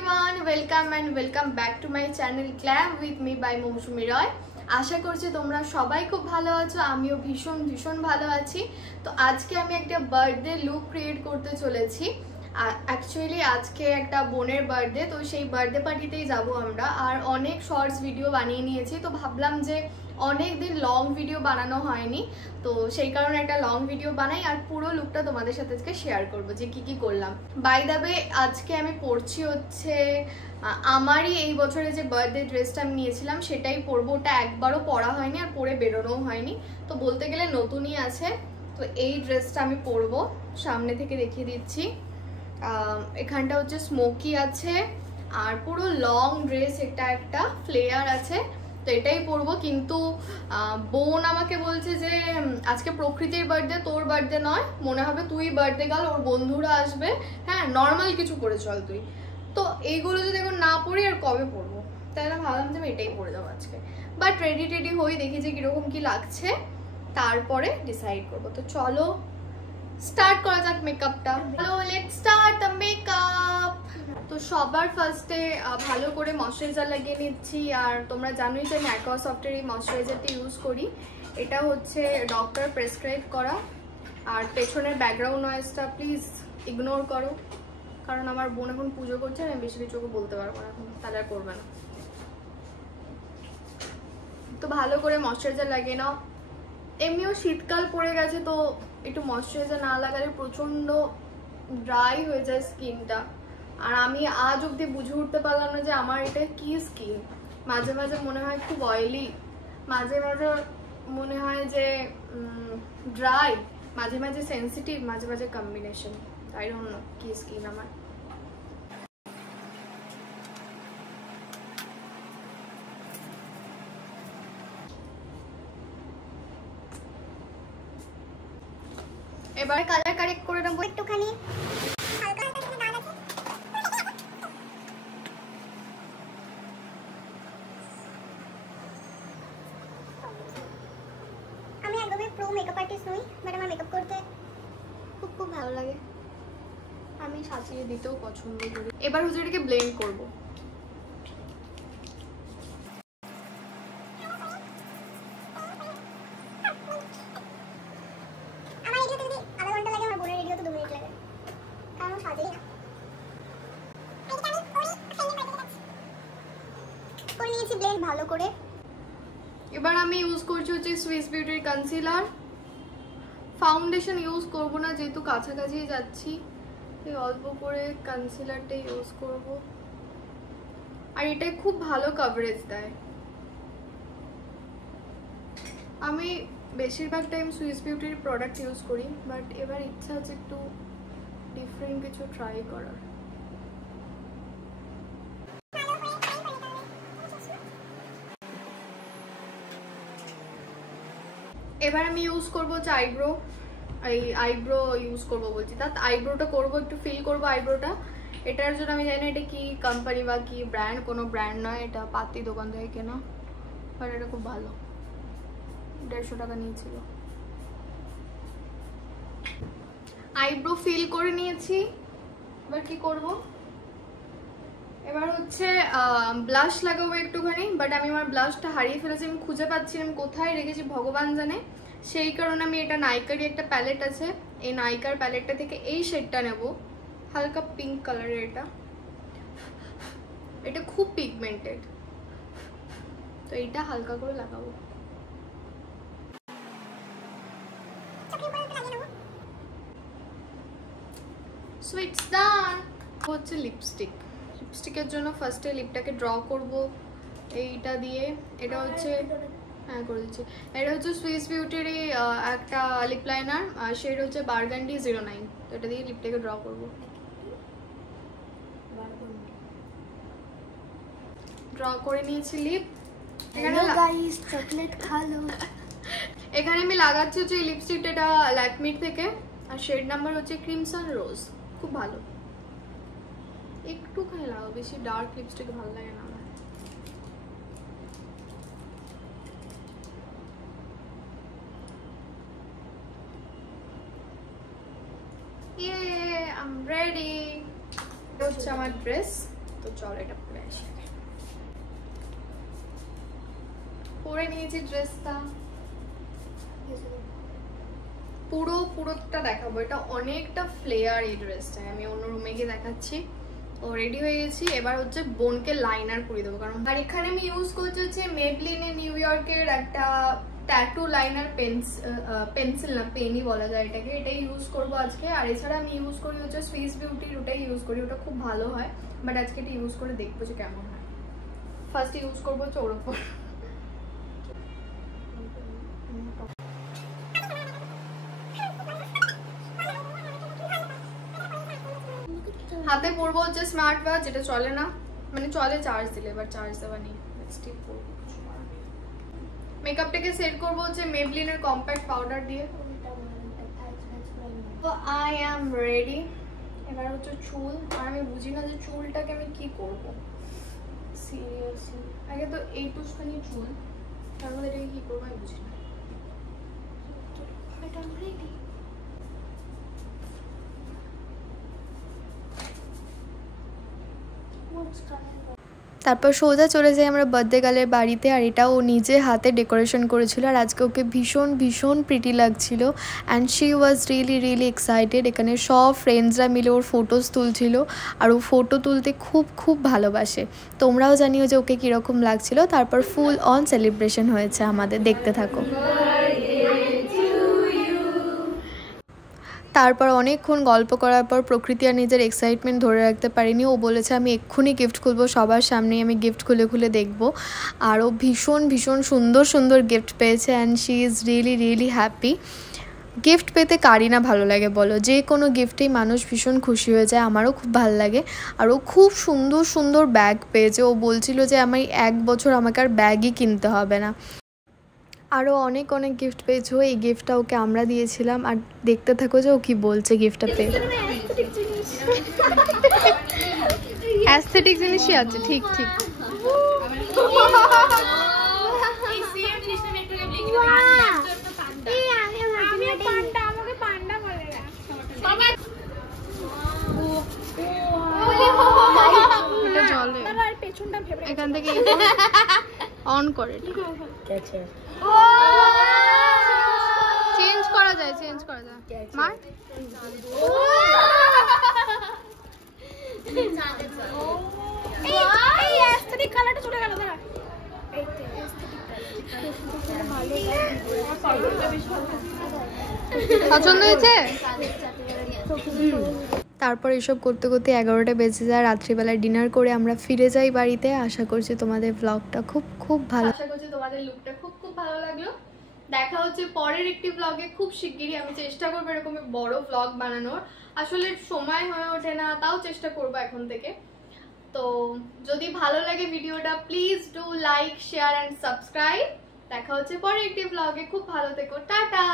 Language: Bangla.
everyone, welcome and welcome back to my channel Glam with me by Moushumi Roy. আশা করছি তোমরা সবাই খুব ভালো আছো, আমিও ভীষণ ভালো আছি। তো আজকে আমি একটা বার্থডে লুক ক্রিয়েট করতে চলেছি। অ্যাকচুয়ালি আজকে একটা বোনের বার্থডে, তো সেই বার্থডে পার্টিতেই যাব আমরা। আর অনেক শর্টস ভিডিও বানিয়ে নিয়েছি, তো ভাবলাম যে অনেক দিন লং ভিডিও বানানো হয়নি, তো সেই কারণে একটা লং ভিডিও বানাই আর পুরো লুকটা তোমাদের সাথে আজকে শেয়ার করবো যে কি করলাম। বাই দ্য ওয়ে, আজকে আমি পরছি হচ্ছে আমারই এই বছরে যে বার্থডে ড্রেসটা আমি নিয়েছিলাম সেটাই পরবো। ওটা একবারও পরা হয়নি আর পরে বেরোনোও হয়নি, তো বলতে গেলে নতুনই আছে। তো এই ড্রেসটা আমি পরবো, সামনে থেকে দেখিয়ে দিচ্ছি। এখানটা হচ্ছে স্মোকি আছে আর পুরো লং ড্রেস, এটা একটা ফ্লেয়ার আছে, তো এটাই পরবো। কিন্তু বোন আমাকে বলছে যে আজকে প্রকৃতির বার্থডে, তোর বার্থডে নয়, মনে হবে তুই বার্থডে গার্ল, ওর বন্ধুরা আসবে, হ্যাঁ নর্মাল কিছু পরে চল তুই। তো এইগুলো যদি এখন না পরি আর কবে পরবো, তাই না ভাবলাম যে আমি এটাই পরে যাবো আজকে। বাট রেডি হই, দেখি যে কিরকম কি লাগছে, তারপরে ডিসাইড করবো। তো চলো স্টার্ট করা যাক মেকআপটা। Hello, let's start the makeup. তো সবার ফার্স্টে ভালো করে ময়শ্চারাইজার লাগিয়ে নিচ্ছি। আর তোমরা জানোই যে আমি অ্যাকোয়াসফটের এই ময়শ্চারাইজারটা ইউজ করি। এটা হচ্ছে ডক্টর প্রেসক্রাইব করা। আর পেছনের ব্যাকগ্রাউন্ড নয়েজটা প্লিজ ইগনোর করো, কারণ আমার বোন এখন পুজো করছে আর আমি বেশি কিছু বলতে পারবো না এখন, তাহলে আর করবে না। তো ভালো করে ময়শ্চারাইজার লাগিয়ে নাও। এমনিও শীতকাল পড়ে গেছে, তো একটু ময়শ্চারাইজার না লাগালে প্রচণ্ড ড্রাই হয়ে যায় স্কিনটা। আর আমি আজ অবধি বুঝে উঠতে পারলাম না যে আমার এটা কি স্কিন। মাঝে মাঝে মনে হয় খুব অয়েলি, মাঝে মাঝে মনে হয় যে ড্রাই, মাঝে মাঝে সেন্সিটিভ, মাঝে মাঝে কম্বিনেশন। আই ডোন্ট নো কি স্কিন আমার। এবার কালার কারেক্ট করে নেবো একটুখানি। আমি একদমই প্রো মেকআপ আর্টিস্ট নই, বাট আমার মেকআপ করতে খুব ভালো লাগে, আমি সাজিয়ে দিতেও পছন্দ করি। এবার হচ্ছে এটাকে ব্লেন্ড করবো। ভালো করে এবার আমি ইউজ করছি হচ্ছে সুইস বিউটির কনসিলার। ফাউন্ডেশন ইউজ করব না, যেহেতু কাছাকাছি যাচ্ছি, এই অল্প করে কনসিলারটা ইউজ করব। আর এটা খুব ভালো কভারেজ দেয়। আমি বেশিরভাগ টাইম সুইস বিউটির প্রোডাক্ট ইউজ করি, বাট এবার ইচ্ছা আছে একটু ডিফারেন্ট কিছু ট্রাই করার। এবার আমি ইউজ করবো হচ্ছে আইব্রো। এই আইব্রো ইউজ করবো বলছি, তার আইব্রোটা করবো, একটু ফিল করবো আইব্রোটা। এটার জন্য আমি জানি না এটা কি কোম্পানি বা কি ব্র্যান্ড, কোনো ব্র্যান্ড নয়, এটা পাতি দোকান থেকে কেনা, বাট এটা খুব ভালো। 150 টাকা নিয়েছিল। আইব্রো ফিল করে নিয়েছি, এবার কি করব, এবার হচ্ছে ব্লাশ লাগাবো একটুখানি। বাট আমি আমার ব্লাশটা হারিয়ে ফেলেছি, আমি খুঁজে পাচ্ছি না আমি কোথায় রেখেছি, ভগবান জানে। সেই কারণে আমি এটা নাইকারই একটা প্যালেট আছে, এই নাইকার প্যালেটটা থেকে এই শেডটা নেব, হালকা পিঙ্ক কালারের। এটা খুব পিগমেন্টেড, তো এইটা হালকা করে লাগাবো। সুইটস ডান। হচ্ছে লিপস্টিকের জন্য ফার্স্টে লিপটাকে ড্র করব এইটা দিয়ে। এটা হচ্ছে, হ্যাঁ করে দিচ্ছি, এটা হচ্ছে সুইস বিউটিরই একটা লিপ লাইনার, আর শেড হচ্ছে বার্গান্ডি 09। তো এটা দিয়ে লিপটাকে ড্র করব। ড্র করে নিয়েছি লিপ। চকলেট খালো। এখানে আমি লাগাচ্ছি হচ্ছে এই লিপস্টিকটা, এটা ল্যাকমির থেকে, আর শেড নাম্বার হচ্ছে ক্রিমসন রোজ। খুব ভালো, একটুখানি লাগাও, বেশি ডার্ক লিপস্টিক ভালো লাগে না আমার। I'm ready. হচ্ছে আমার ড্রেস, তো চল এটা পরে আসি। পরে নিয়েছি ড্রেসটা, পুরোটা দেখাবো। এটা অনেকটা ফ্লেয়ার এই ড্রেসটা, আমি অন্য রুমে গিয়ে দেখাচ্ছি। ও রেডি হয়ে গেছি, এবার হচ্ছে বোনকে লাইনার পরিয়ে দেবো কারণ। আর এখানে আমি ইউজ করছি হচ্ছে মেবলিনে নিউ ইয়র্কের একটা ট্যাটু লাইনার পেন্সিল না পেনই বলা যায় এটাকে, এটাই ইউজ করবো আজকে। আর এছাড়া আমি ইউজ করি হচ্ছে সুইস বিউটির, ওটাই ইউজ করি, ওটা খুব ভালো হয়। বাট আজকে এটা ইউজ করে দেখবো যে কেমন হয়। ফার্স্ট ইউজ করবো হচ্ছে ওর ওপর। হাতে পরবো হচ্ছে স্মার্ট ওয়াচ, যেটা চলে না, মানে চলে চার্জ দিলে, এবার চার্জ দেওয়া নেই। লিপস্টিক পরবো, মেকআপটাকে সেট করবো হচ্ছে মেবলিনের কম্প্যাক্ট পাউডার দিয়ে। তো আই অ্যাম রেডি। এবার হচ্ছে চুল, আর আমি বুঝি না যে চুলটাকে আমি কি করব সিরিয়াসলি। আগে তো এইটুখানি চুল, তার মধ্যে এটাকে কি করবো আমি বুঝি না। এটা রেডি। তারপর সোজা চলে যাই আমরা বার্থডে গার্লের বাড়িতে। আর এটা ও নিজে হাতে ডেকোরেশন করেছিল, আর আজকে ওকে ভীষণ ভীষণ প্রিটি লাগছিল and she was really excited. এখানে সব ফ্রেন্ডসরা মিলে ওর ফটোস তুলছিল, আর ও ফটো তুলতে খুব ভালোবাসে। তোমরাও জানিও যে ওকে কীরকম লাগছিল। তারপর ফুল অন সেলিব্রেশন হয়েছে আমাদের, দেখতে থাকো। তারপর অনেকক্ষণ গল্প করার পর প্রকৃতি আর নিজের এক্সাইটমেন্ট ধরে রাখতে পারিনি। ও বলেছে আমি এক্ষুনি গিফট খুলবো, সবার সামনেই আমি গিফট খুলে দেখবো। আর ও ভীষণ সুন্দর গিফট পেয়েছে and she is really happy. Gift পেতে কারই না ভালো লাগে বলো, যে কোনো গিফটেই মানুষ ভীষণ খুশি হয়ে যায়, আমারও খুব ভালো লাগে। আর ও খুব সুন্দর ব্যাগ পেয়েছে। ও বলছিল যে আমি 1 বছর আমাকে আর ব্যাগই কিনতে হবে না। আরও অনেক গিফট পেয়েছো। এই গিফটটা ওকে আমরা দিয়েছিলাম, আর দেখতে থাকো যে ও কি বলছে গিফটটা পেয়ে। অ্যাস্থেটিক জিনিসই আছে, ঠিক এখান থেকে অন করে চেঞ্জ করা যায় মার। পছন্দ হয়েছে? তারপর এসব করতে 11টা বেজে যায়। রাত্রিবেলায় ডিনার করে আমরা ফিরে যাই বাড়িতে। আশা করছি তোমাদের ব্লগটা খুব ভালো, আশা করছি তোমাদের লুকটা খুব ভালো লাগলো। দেখা হচ্ছে পরের একটি ব্লগে খুব শিগগিরই। আমি চেষ্টা করবো এরকম বড় ব্লগ বানানোর, আসলে সময় হয়ে ওঠে না, তাও চেষ্টা করবো এখন থেকে। তো যদি ভালো লাগে ভিডিওটা please do like, share and subscribe. দেখা হচ্ছে পরের একটি ব্লগে, খুব ভালো থেকো, টাটা।